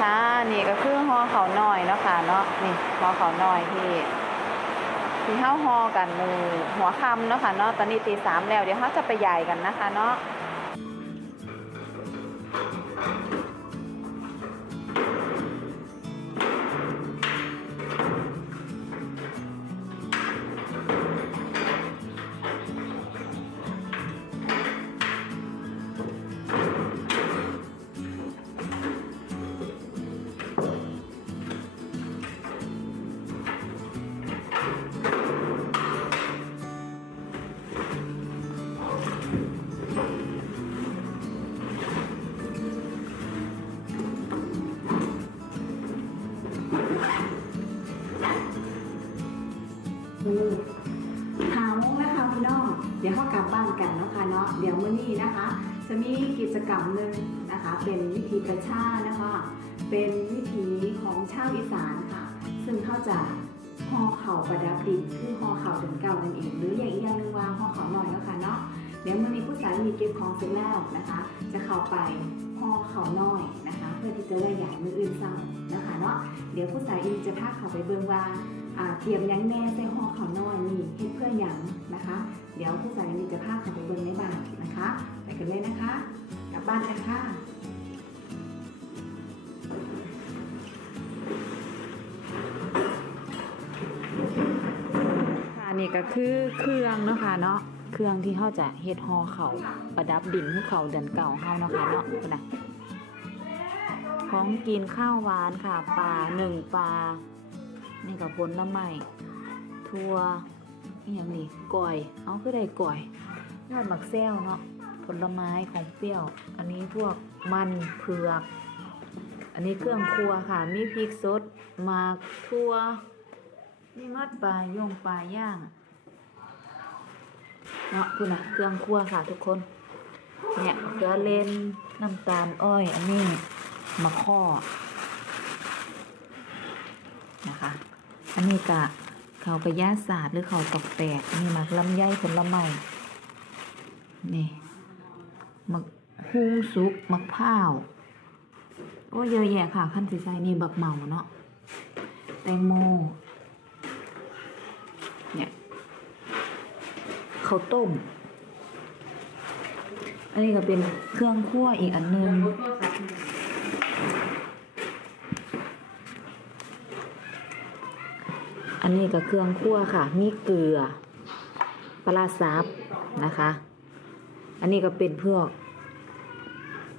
ค่ะนี่ก็คือห่อเขาหน่อยเนาะค่ะเนาะนี่ห่อเขาหน่อยที่ที่เฮาห่อกันมือหัวคำเนาะค่ะเนาะตอนนี้ตีสามแล้วเดี๋ยวเขาจะไปใหญ่กันนะคะเนาะ หาโมงนะคะพี่น้อง เดี๋ยวเขากลับบ้านกันเนาะค่ะเนาะ เดี๋ยวมื้อนี้นะคะ จะมีกิจกรรมหนึ่งนะคะ เป็นวิธีประชานะคะ เป็นวิถีของชาวอีสานค่ะ ซึ่งเขาจะห่อเข่าประดับดินคือห่อเข่าวถึงเก่านั่นเอง หรืออย่างอีกอย่างหนึงว่าห่อเข่าหน่อยเนาะค่ะเนาะ เดี๋ยวมื้อนี้ผู้สายมีเก็บของเสร็จแล้วนะคะ จะเข้าไปห่อเข่าน้อยนะคะ เพื่อที่จะไว้ใหญ่มืออื่นเศร้านะคะเนาะ เดี๋ยวผู้สายอินจะพาเขาไปเบิ่งว่า เตรียมยังแน่ใส่ห่อข้าวน้อยนี่เฮ็ดเพื่อหยังนะคะ เดี๋ยวผู้สายมีจะพาเขาไปเบิ่งในบ้านนะคะไปกันเลยนะคะ กลับบ้านกันค่ะค่ะนี่ก็คือเครื่องเนาะค่ะเนาะเครื่องที่เฮาจะเฮ็ดห่อเขาประดับดินให้เขาเดือนเก่าเฮาเนาะค่ะเนาะนน่ะของกินข้าวหวานค่ะปลาหนึ่งปลา นี่ก็ผลไม้ทั่วอีหยังนี่ก้อย เอาคือได้ก้อยยอดหมักแซวเนาะผลไม้ของเปรี้ยว อันนี้พวกมันเผือก อันนี้เครื่องครัวค่ะ มีพริกสดหมากทั่วนี่มัดปลาย่งปลาย่างเนาะคุณนะเครื่องครัวค่ะทุกคน เนี่ยเกลือเลนน้ำตาลอ้อย อันนี้มะข้อนะคะ อันนี้กะเขาวกระยาศาสตร์หรือเขาวตอกแตกอันนี้หมักลำไยผลไม้นี่หมักฮุ้งสุกหมักพร้าวโอ้เยอะแยะค่ะขั้นสีใสนี่บักเหมาเนาะแตงโมเนี่ยข้าวต้ม อันนี้ก็เป็นเครื่องคั่วอีกอันนึง อันนี้ก็เครื่องคั่วค่ะ มีเกลือปลาซับนะคะ อันนี้ก็เป็นเพื่อ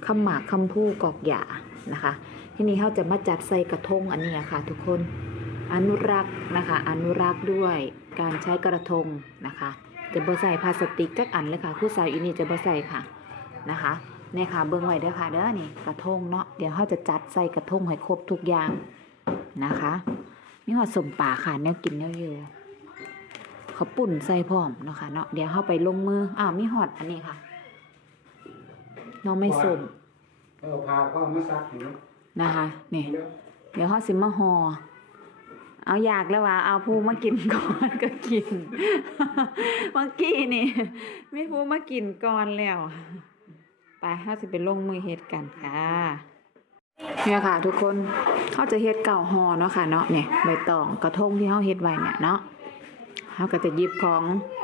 คำหมากคำพูกอกหยานะคะ ที่นี้เขาจะมาจัดใส่กระทงอันนี้ค่ะ ทุกคนอนุรักษ์นะคะ อนุรักษ์ด้วยการใช้กระทงนะคะ จะบ่ใส่พลาสติกจักอันเลยค่ะ ผู้ใส่อีนี่จะบ่ใส่ค่ะนะคะเนี่ยค่ะเบิ่งไว้เด้อค่ะเด้อนี่กระทงเนาะเดี๋ยวเขาจะจัดใส่กระทงให้ครบทุกอย่างนะคะ มีหอดสมป่าค่ะแนวกินแนวอยู่เขาวปุ่นใส่พร้อมเนาะค่ะเนาะเดี๋ยวเข้าไปลงมืออ้าวมีหอดอันนี้ค่ะน้องไม่สมเออพาก็มาซักอยู่นะคะนี่เดี๋ยวเขาสิมาหอเอาอยากแล้วว่าเอาผู้มากินก่อนก็กินเมื่อกี้นี่ไม่ผู้มากินก่อนแล้วไปเขาสิไปลงมือเฮ็ดกันค่ะ เนี่ยค่ะ ทุกคนเขาจะเฮ็ดเก่าหอเนาะค่ะเนาะเนี่ยใบตองกระทงที่เขาเฮ็ดไว้เนี่ยเนาะเขาก็จะหยิบของ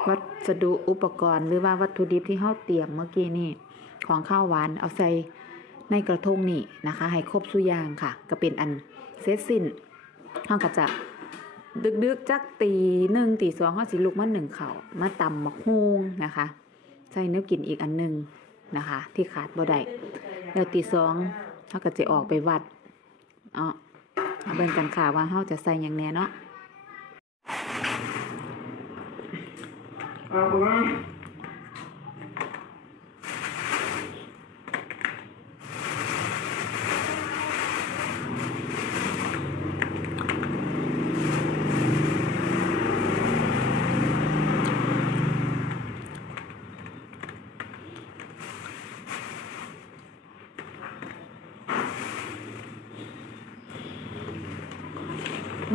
วัสดุอุปกรณ์หรือว่าวัตถุดิบที่เขาเตรียมเมื่อกี้นี่ของข้าวหวานเอาใส่ในกระทงนี่นะคะ ให้ครบสุยางค่ะ ก็เป็นอันเสร็จสิ้นเราก็จะดึกๆจักตีหนึ่งตีสองเขาสิลุกมาหนึ่งเขาวมาตำมะฮุงนะคะใส่เนื้อกินอีกอันหนึ่งนะคะ ที่ขาดบ่ได้แล้วตีสอง เขาก็จะออกไปวัดเอ๋อเบิ่งกันค่ะว่าเขาจะใส่อย่างแน่เนาะ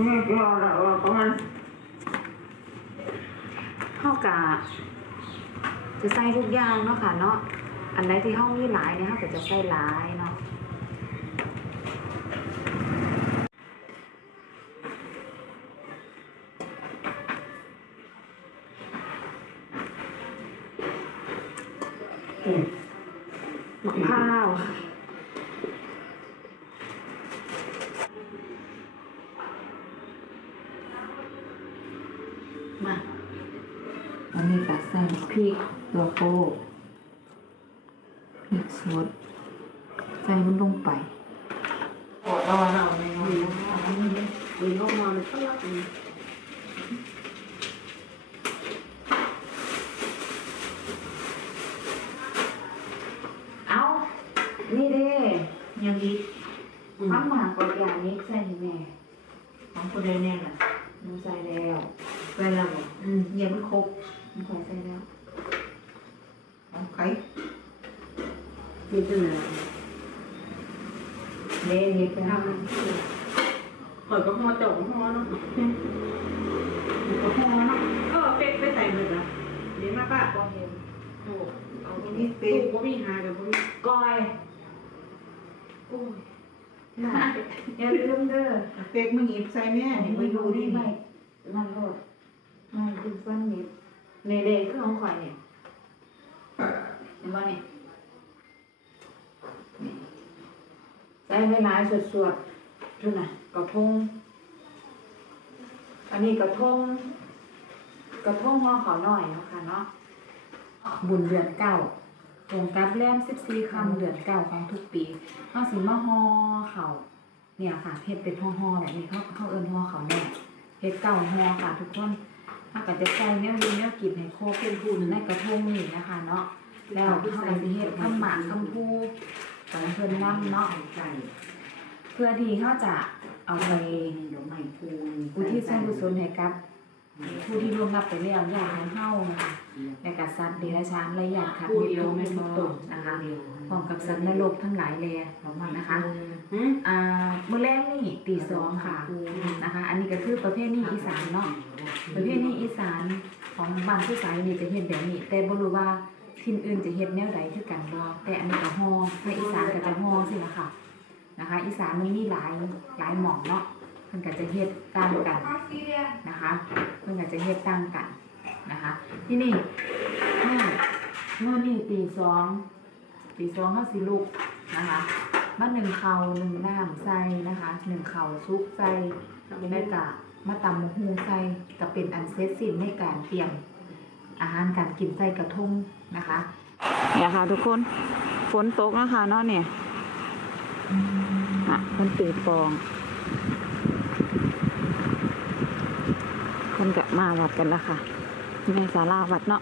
เอาคุณไม่รอแล้วประมาณากะจะใส่ทุกอย่างเนาะค่ะเนาะอันใดที่เฮามีหลายเนี่ยเฮาก็จะใส่หลายเนาะมะพร้าว มาอันนี้ก็ใส่พริกตัวโก้พริกสดใส่มันลงไปโอ้เราเราในน้องดีก็มาเลยก็รับดีเอานี่เด้ยังดีทำหมากกว่าอย่างนี้ใส่แม่ ของคนใดแน่ล่ะ หนูใส่แล้ว เวลาบอก อืมยังไม่ครบหนูขอใส่แล้ว ของใคร นี่เป็นอะไร เล่นี่เป็นอะไรข่อยก็หัวเจาะหัวเนาะก็พอเนาะก็เป็ดไปใส่หมือละเดี๋ยวมาป้าก็เห็นโอ้เอาตรงนี้เป็ดบ่มีหากับบ่มีก้อยโอ้ยน่ะอย่าลืมเด้อเป็ดมึงหยิบใส่แม่นี่ไม่บ่อดูดิไม่นั่นโลดไม่คือฟันนิดในเด็กคือของข่อยเนี่ยเห็นบ่เนี่ยนี่ใส่ ไว้หลายสวดๆดูน่ะกระทง อันนี้กระทง กระทงห่อขาวหน่อยเนาะค่ะเนาะบุญเดือนเก้าตรงกับแรมสิบสี่คำเดือนเก้าของทุกปีเขาสิมาห่อเขาเนี่ยค่ะเฮ็ดเป็นห่อห่อๆแบบนี้เขาเขาเอิ้นห่อเขาวแน่เฮ็ดเก้าห่อค่ะ ทุกคนถ้าก็จะใส่เนี่ยมีเนี่ยกินให้คเป็นผู้ในกระทงนี่นะคะ เนาะแล้วเขาก็สิเฮ็ดข้าวหมากข้าวผู้ ของเพิ่นนํเนาะเพื่อที่เขาจะเอาไปอุทิศส่วนกุศลให้กับผู้ที่ร่วงรับไปแล้วญาติของเฮานะคะและกับสัตว์เดรัจฉานและญาติขาดมิตรทุกข์ทุกตนนะคะพร้อมกับสัตว์นรกทั้งหลายแลนะคะอ่ามื้อแรกนี่ตีสองค่ะนะคะ อันนี้ก็คือประเภทนี้อีสานเนาะประเภทนี้อีสานของบ้านผู้สายนี่จะเฮ็ดแบบนี้ แต่บ่รู้ว่า ทินอื่นจะเฮ็ดแนวใดคือกันบ่แต่อันนี้ก็ฮอในอีสานก็จะฮอสิละค่ะนะคะ อีสานมันมีหลายหลายหม่องเนาะเพิ่นก็จะเฮ็ดต่างกันนะคะเพิ่นก็จะเฮ็ดต่างกันนะคะ ที่นี่เมื่อนี่ตีสองตีสองเฮาสิลุกนะคะมาหนึ่งเขาหนึ่งน้ำใส่นะคะหนึ่งเขาซุปใส่แล้วก็มาตำมะฮูใส่ก็เป็นอันเซตสิ้นในการเตรียม อาหารการกินใส่กระทงนะคะเนี่ยค่ะ ทุกคนฝนตกนะคะเนาะเนี่ยอะมันตีฟองคนกะมาวัดกันแล้วค่ะในศาลาวัดเนาะ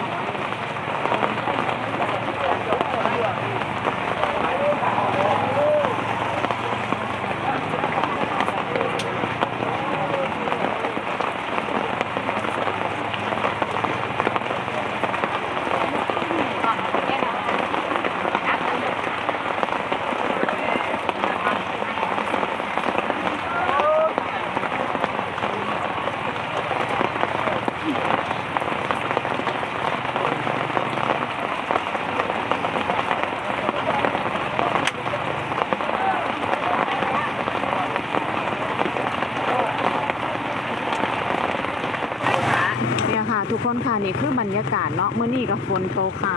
ค่ะนี่คือบรรยากาศเนาะเมื้อนี้ก็ฝนโตค่ะ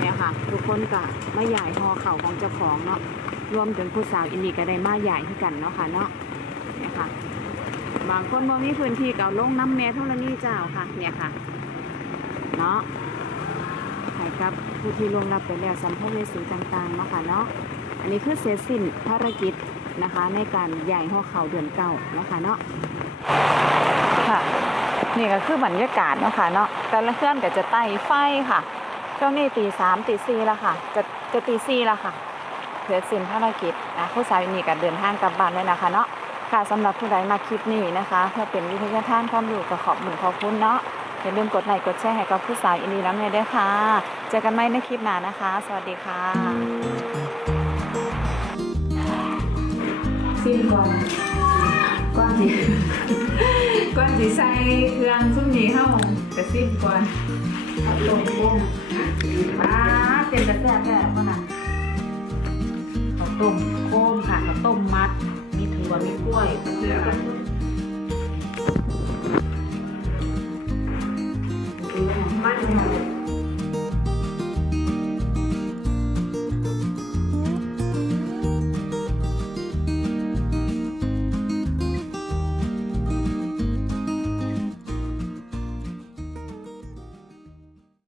เนี่ยค่ะ ทุกคนก็มาใหญ่หอเข่าของเจ้าของเนาะรวมถึงผู้สาวอินดีก็ได้มาใหญ่ที่กันเนาะค่ะเนาะเนี่ยค่ะ บางคนบ่มีพื้นที่เก็เอาลงน้ำแม่เท่านี้เจ้าค่ะ เนี่ยค่ะเนาะให้กับผู้ที่ล่วงลับไปแล้วสัมภเวสีต่างๆเนาะค่ะเนาะอันนี้คือเสร็จสิ้นภารกิจนะคะ ในการใหญ่หัวเข่าเดือนเก่าเนาะค่ะเนาะค่ะ นี่ก็คือบรรยากาศเนาะค่ะเนาะแต่ละเครื่องก็จะไต่ไฟค่ะช่วงนี้ตีสามตีสี่แล้วค่ะ จะจะตีสี่แล้วค่ะเสร็จสิ้นภารกิจนะผู้สาวนี่ก็เดินทางกลับบ้านเลยนะคะเนาะค่ะสำหรับผู้ใดมาคลิปนี้นะคะ เพื่อเป็นวิทยาทานความรู้ก็ขอบคุณขอบคุณเนาะอย่าลืมกดไลค์กดแชร์ให้กับผู้สาวอินดีน้ำเนยด้วยค่ะ เจอกันใหม่ในคลิปหน้านะคะ สวัสดีค่ะซิมก่อนก่อนสิ ก่อนสิใส่เครื่องซุ่มนี้เฮาก็ซิบก่อนเอาลงลงอ่าเป็นกระแซ่บแท้พ่อน่ะข้าวต้มโค้งค่ะข้าวต้มมัด มีถั่วมีกล้วยเสือ